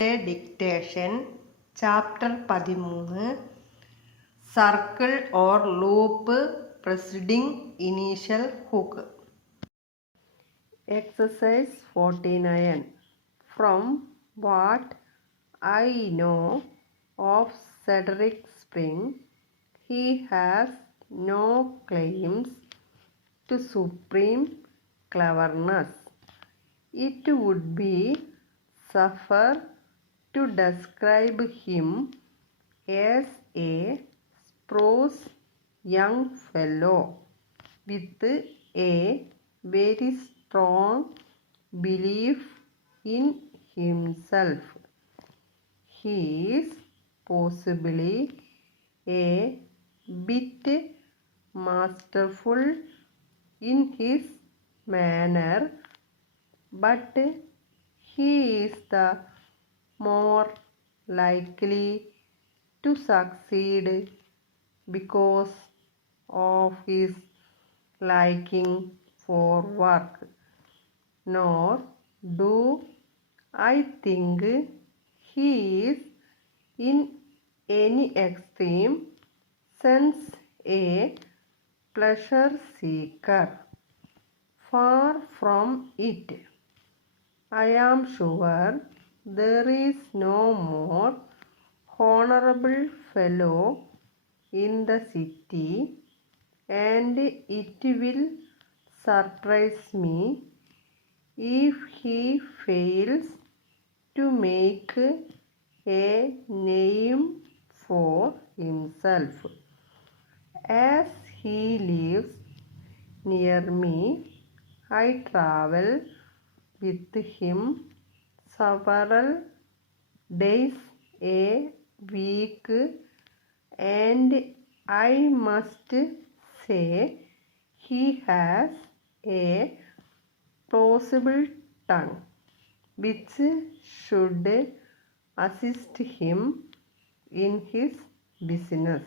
Dictation, Chapter 13, Circle or Loop Preceding Initial Hook. Exercise 49. From what I know of Cedric Spring, he has no claims to supreme cleverness. It would be safer to describe him as a spruce young fellow with a very strong belief in himself. He is possibly a bit masterful in his manner, but he is the more likely to succeed because of his liking for work. Nor do I think he is in any extreme sense a pleasure seeker. Far from it. I am sure there is no more honorable fellow in the city, and it will surprise me if he fails to make a name for himself. As he lives near me, I travel with him several days a week, and I must say he has a plausible tongue which should assist him in his business.